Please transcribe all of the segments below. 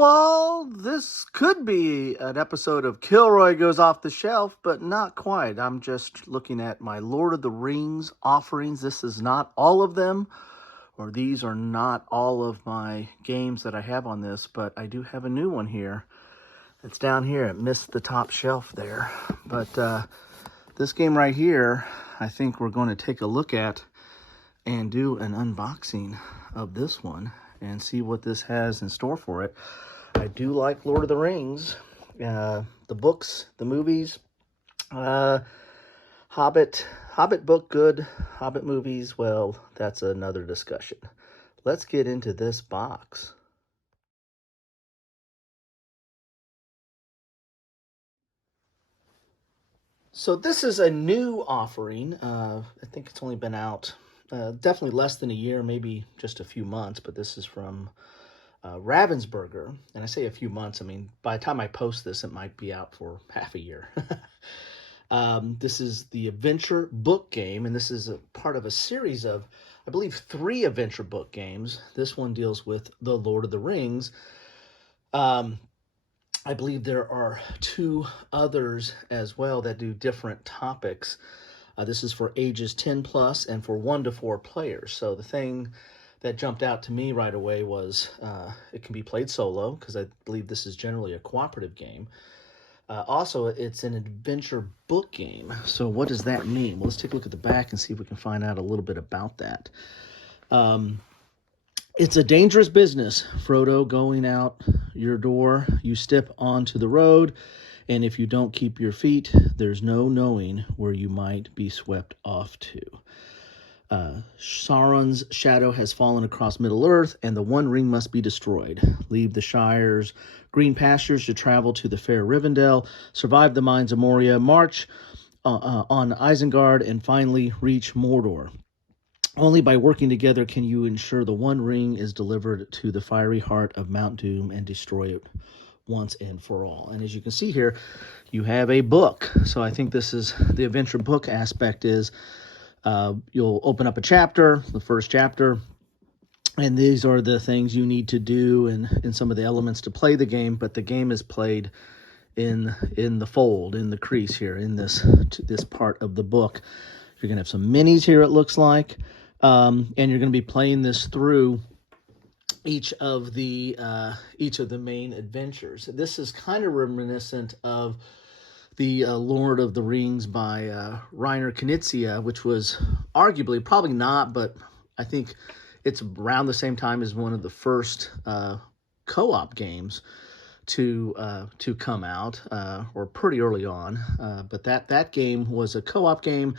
Hello all, this could be an episode of Kilroy Goes Off the Shelf, but not quite. I'm just looking at my Lord of the Rings offerings. This is not all of them, or these are not all of my games that I have on this, but I do have a new one here. It's down here. It missed the top shelf there. But this game right here, I think we're going to take a look at and do an unboxing of this one and see what this has in store for it. I do like Lord of the Rings, the books, the movies, Hobbit book good, Hobbit movies, well, that's another discussion. Let's get into this box. So this is a new offering. I think it's only been out definitely less than a year, maybe just a few months, but this is from Ravensburger. And I say a few months, I mean, by the time I post this, it might be out for half a year. This is the adventure book game, and this is a part of a series of, I believe, 3 adventure book games. This one deals with the Lord of the Rings. I believe there are 2 others as well that do different topics. This is for ages 10 plus and for 1 to 4 players. So the thing that jumped out to me right away was it can be played solo, because I believe this is generally a cooperative game. Also, it's an adventure book game. So what does that mean? Well, let's take a look at the back and see if we can find out a little bit about that. It's a dangerous business, Frodo, going out your door. You step onto the road, and if you don't keep your feet, there's no knowing where you might be swept off to. Sauron's shadow has fallen across Middle-earth, and the One Ring must be destroyed. Leave the Shire's green pastures to travel to the fair Rivendell, survive the mines of Moria, march on Isengard, and finally reach Mordor. Only by working together can you ensure the One Ring is delivered to the fiery heart of Mount Doom and destroy it once and for all. And as you can see here, you have a book. So I think this is the adventure book aspect is you'll open up a chapter, the first chapter, and these are the things you need to do and some of the elements to play the game, but the game is played in the fold, in the crease here, in this part of the book. You're going to have some minis here, it looks like, and you're going to be playing this through each of the main adventures. This is kind of reminiscent of the Lord of the Rings by Reiner Knizia, which was arguably, probably not, but I think it's around the same time as one of the first co-op games to come out, or pretty early on. But that game was a co-op game,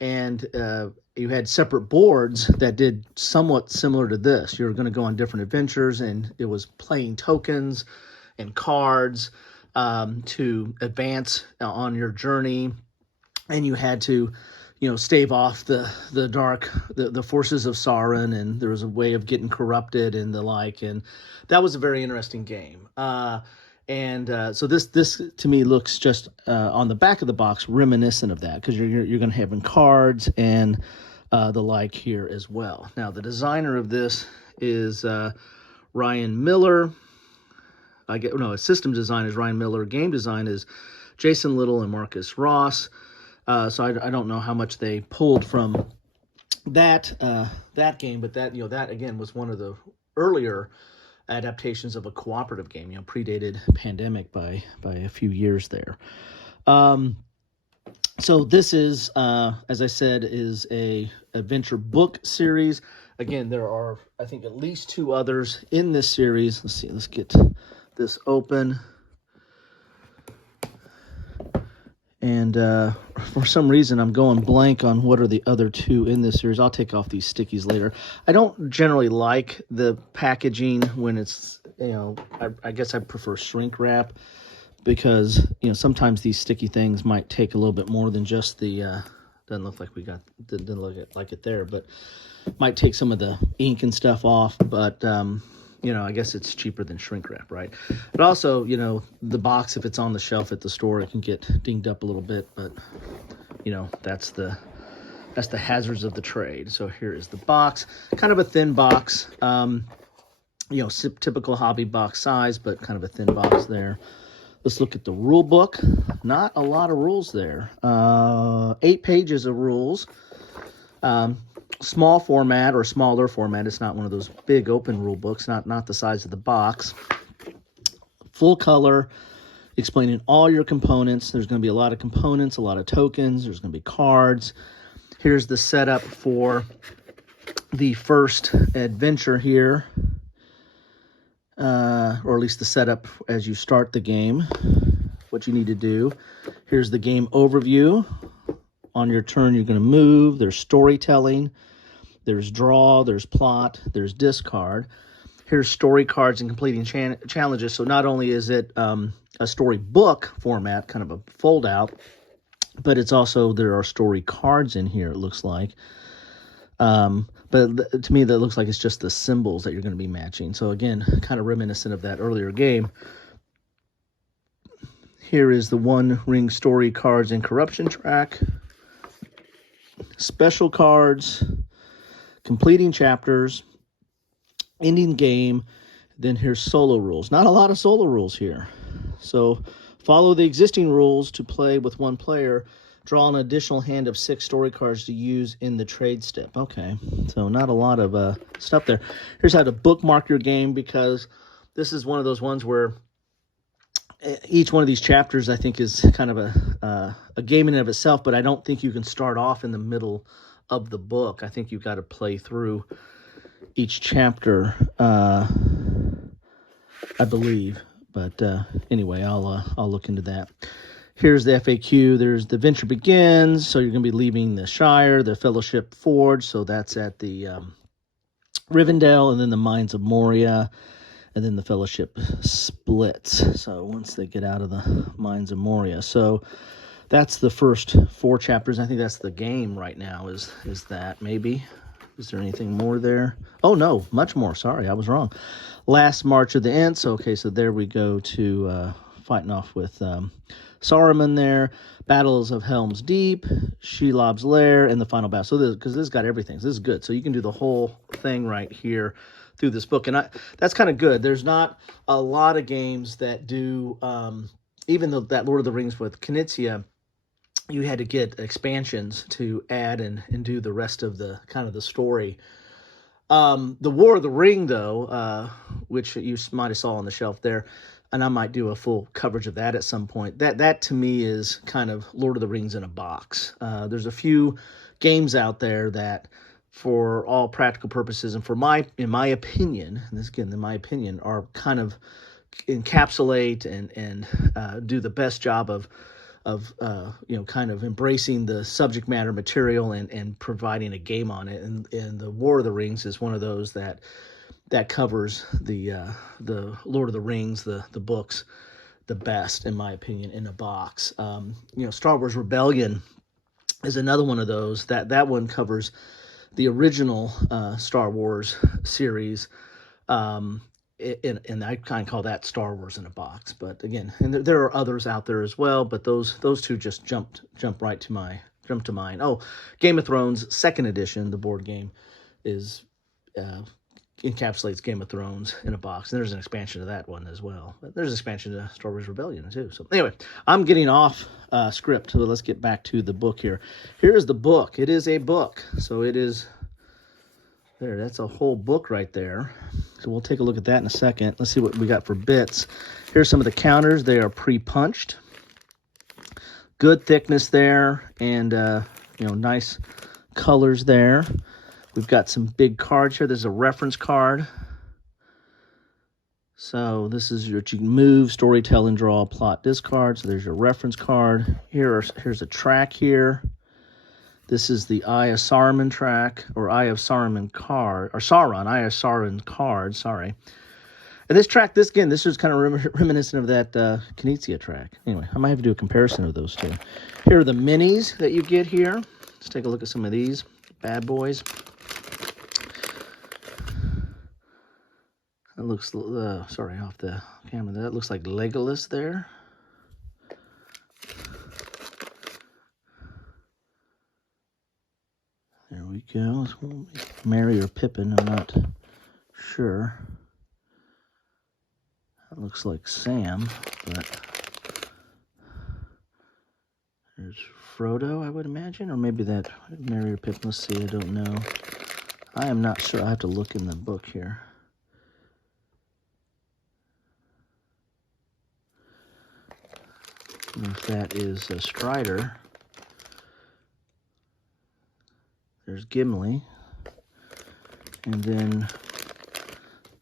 and you had separate boards that did somewhat similar to this. You were going to go on different adventures, and it was playing tokens and cards to advance on your journey, and you had to, stave off the forces of Sauron, and there was a way of getting corrupted and the like, and that was a very interesting game. So this to me looks just on the back of the box reminiscent of that, because you're going to have cards and the like here as well. Now the designer of this is Ryan Miller. System design is Ryan Miller. Game design is Jason Little and Marcus Ross. So I don't know how much they pulled from that game, but that again was one of the earlier adaptations of a cooperative game. Predated Pandemic by a few years there. So this is, as I said, is a adventure book series. Again, there are, I think, at least 2 others in this series. Let's see. Let's get this open, and for some reason I'm going blank on what are the other 2 in this series. I'll take off these stickies later. I don't generally like the packaging when it's, I guess I prefer shrink wrap, because sometimes these sticky things might take a little bit more than just the doesn't look like it there, but might take some of the ink and stuff off, but I guess it's cheaper than shrink wrap, right? But also, the box, if it's on the shelf at the store, it can get dinged up a little bit, but, that's the hazards of the trade. So here is the box, kind of a thin box. You know, typical hobby box size, but kind of a thin box there. Let's look at the rule book. Not a lot of rules there. 8 pages of rules. Small format or smaller format. It's not one of those big open rule books, not the size of the box. Full color, explaining all your components. There's going to be a lot of components, a lot of tokens. There's going to be cards. Here's the setup for the first adventure here, or at least the setup as you start the game, what you need to do. Here's the game overview. On your turn, you're going to move. There's storytelling. There's draw. There's plot. There's discard. Here's story cards and completing challenges. So not only is it a storybook format, kind of a fold out, but it's also, there are story cards in here, it looks like. But to me, that looks like it's just the symbols that you're going to be matching. So again, kind of reminiscent of that earlier game. Here is the One Ring story cards and corruption track. Special cards, completing chapters, ending game. Then here's solo rules. Not a lot of solo rules here. So follow the existing rules to play with one player. Draw an additional hand of 6 story cards to use in the trade step. Okay, so not a lot of stuff there. Here's how to bookmark your game, because this is one of those ones where each one of these chapters, I think, is kind of a game in and of itself, but I don't think you can start off in the middle of the book. I think you've got to play through each chapter, I believe. But anyway, I'll look into that. Here's the FAQ. There's the adventure begins. So you're going to be leaving the Shire, the Fellowship Forge. So that's at the Rivendell, and then the Mines of Moria, and then the Fellowship splits. So once they get out of the Mines of Moria. So that's the first 4 chapters. I think that's the game right now, is that maybe. Is there anything more there? Oh, no, much more. Sorry, I was wrong. Last March of the Ents. Okay, so there we go to fighting off with Saruman there. Battles of Helm's Deep, Shelob's Lair, and the final battle. So because this has got everything. So this is good. So you can do the whole thing right here through this book. And that's kind of good. There's not a lot of games that do, even though that Lord of the Rings with Knizia, you had to get expansions to add and do the rest of the kind of the story. The War of the Ring, though, which you might have saw on the shelf there, and I might do a full coverage of that at some point. That to me is kind of Lord of the Rings in a box. There's a few games out there that, for all practical purposes, and in my opinion, and this again, in my opinion, are kind of encapsulate and do the best job of kind of embracing the subject matter material and providing a game on it. And the War of the Rings is one of those that covers the Lord of the Rings, the books, the best, in my opinion, in a box. Star Wars Rebellion is another one of those. That one covers the original Star Wars series. And I kind of call that Star Wars in a box. But again, and there are others out there as well, but those two just jump right to mind. Oh, Game of Thrones 2nd edition, the board game, is encapsulates Game of Thrones in a box. And there's an expansion of that one as well. But there's an expansion to Star Wars Rebellion too. So anyway, I'm getting off script, so let's get back to the book here. Here's the book. It is a book. So it is there. That's a whole book right there. So we'll take a look at that in a second. Let's see what we got for bits. Here's some of the counters. They are pre-punched. Good thickness there, and nice colors there. We've got some big cards here. There's a reference card. So this is what you can move, storytell, and draw, plot, discard. So there's your reference card. Here's a track here. This is the Eye of Sauron track, or Eye of Sauron card, or Sauron, Eye of Sauron card, sorry. And this track, this is kind of reminiscent of that Knizia track. Anyway, I might have to do a comparison of those two. Here are the minis that you get here. Let's take a look at some of these bad boys. That looks, sorry, off the camera. That looks like Legolas there. There we go. Mary or Pippin, I'm not sure. looks like Sam, but there's Frodo, I would imagine, or maybe that Merry or Pippin. Let's see, I don't know. I am not sure. I have to look in the book here. And if that is Strider. There's Gimli. And then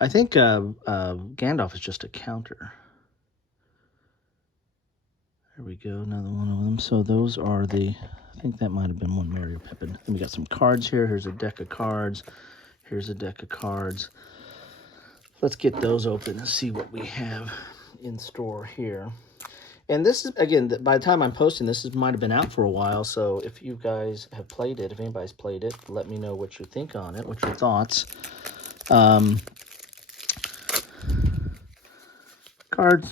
I think Gandalf is just a counter. There we go, another one of them. So those are the, I think that might have been one Merry or Pippin. Then we got some cards here. Here's a deck of cards. Here's a deck of cards. Let's get those open and see what we have in store here. And this is, again, by the time I'm posting this, might have been out for a while. So if you guys have played it, if anybody's played it, let me know what you think on it, what's your thoughts. Cards,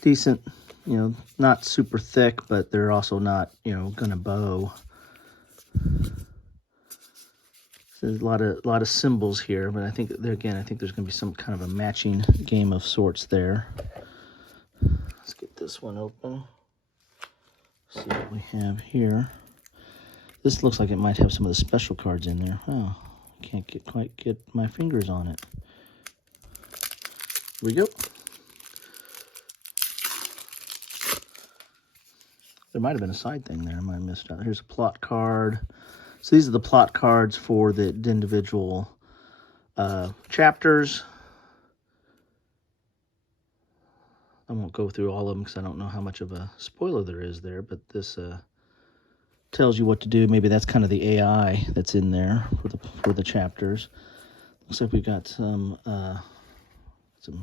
decent. You know, not super thick, but they're also not, you know, gonna bow. There's a lot of symbols here, but I think there again, I think there's gonna be some kind of a matching game of sorts there. Let's get this one open. See what we have here. This looks like it might have some of the special cards in there. Oh, can't quite get my fingers on it. Here we go. There might have been a side thing there. I might have missed out. Here's a plot card. So these are the plot cards for the individual chapters. I won't go through all of them because I don't know how much of a spoiler there is there, but this tells you what to do. Maybe that's kind of the AI that's in there for the chapters. Looks like we got some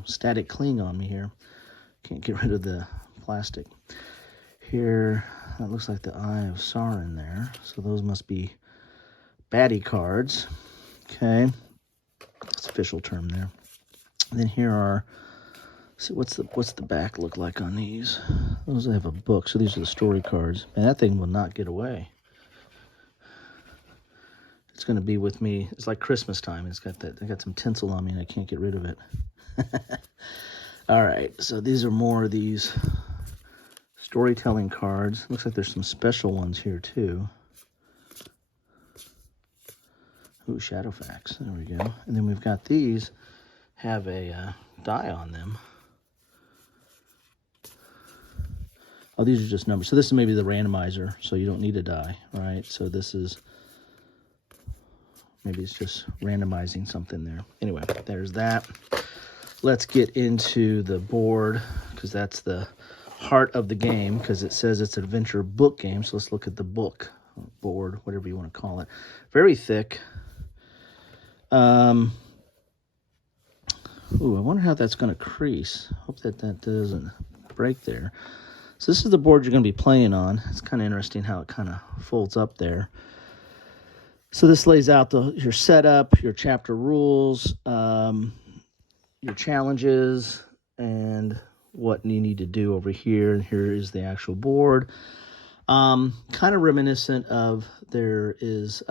static cling on me here. Can't get rid of the plastic. Here, that looks like the Eye of Sauron there. So those must be baddie cards. Okay, that's official term there. And then here are, see what's the back look like on these? Those have a book. So these are the story cards. And that thing will not get away. It's going to be with me. It's like Christmas time. It's got that. I got some tinsel on me, and I can't get rid of it. All right. So these are more of these storytelling cards. Looks like there's some special ones here too. Ooh, Shadowfax. There we go. And then we've got these have a die on them. Oh, these are just numbers. So this is maybe the randomizer, so you don't need a die, right? So this is, maybe it's just randomizing something there. Anyway, there's that. Let's get into the board, because that's the heart of the game, because it says it's an adventure book game. So let's look at the book, board, whatever you want to call it. Very thick. Ooh, I wonder how that's going to crease. Hope that doesn't break there. So this is the board you're going to be playing on. It's kind of interesting how it kind of folds up there. So this lays out your setup, your chapter rules, your challenges, and what you need to do over here. And here is the actual board. Kind of reminiscent of, there is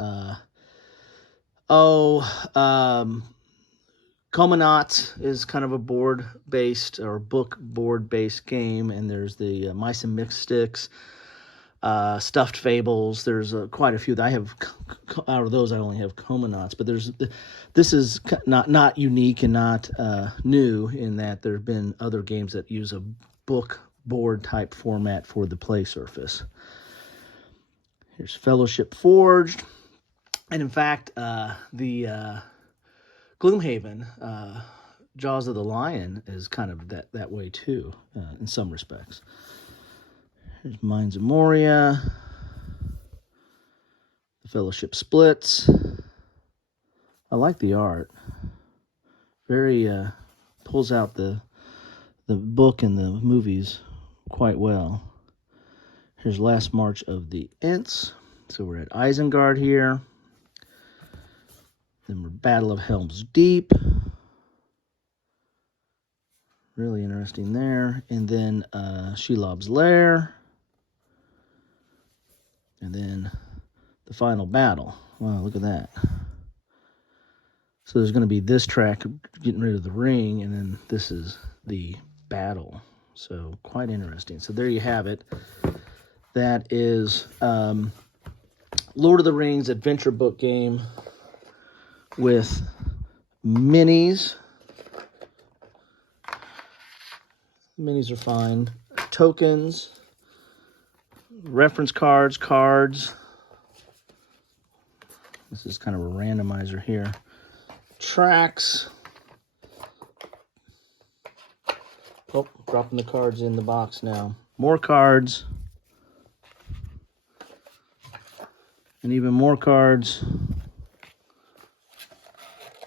Comanauts is kind of a board-based or board-based game, and there's the Mice and Mystics, Stuffed Fables. There's quite a few. I have, out of those, I only have Comanauts, but this is not unique and not new in that there have been other games that use a book board type format for the play surface. Here's Fellowship Forged, and in fact, the Gloomhaven, Jaws of the Lion is kind of that way too, in some respects. Here's Mines of Moria, the Fellowship Splits. I like the art. Very pulls out the book and the movies quite well. Here's Last March of the Ents. So we're at Isengard here. Then we're Battle of Helm's Deep. Really interesting there. And then Shelob's Lair. And then the final battle. Wow, look at that. So there's going to be this track, getting rid of the ring, and then this is the battle. So quite interesting. So there you have it. That is Lord of the Rings adventure book game with minis. Minis are fine. Tokens, reference cards. This is kind of a randomizer here. Tracks. Oh, dropping the cards in the box now. More cards. And even more cards.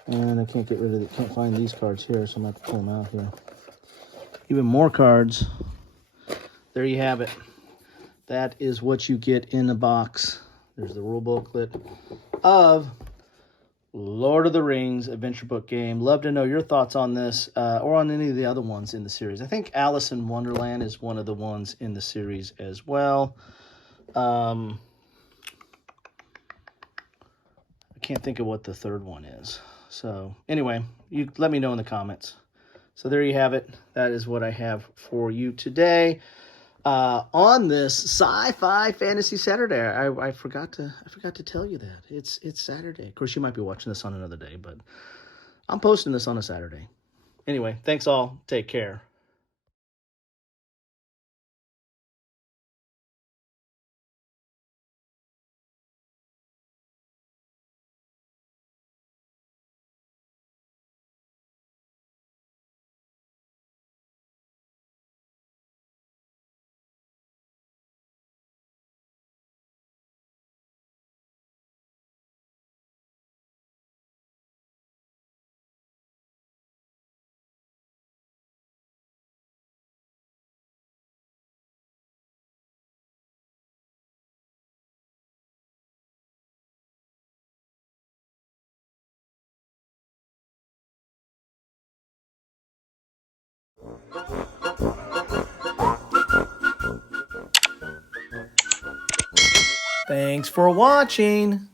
And I can't get rid of it. Can't find these cards here, so I'm going to have to pull them out here. Even more cards. There you have it. That is what you get in the box. There's the rule booklet of Lord of the Rings adventure book game. Love to know your thoughts on this or on any of the other ones in the series. I think Alice in Wonderland is one of the ones in the series as well. I can't think of what the third one is. So anyway, you let me know in the comments. So there you have it. That is what I have for you today. On this Sci-Fi Fantasy Saturday. I forgot to tell you that. It's Saturday. Of course, you might be watching this on another day, but I'm posting this on a Saturday. Anyway, thanks all. Take care. Thanks for watching.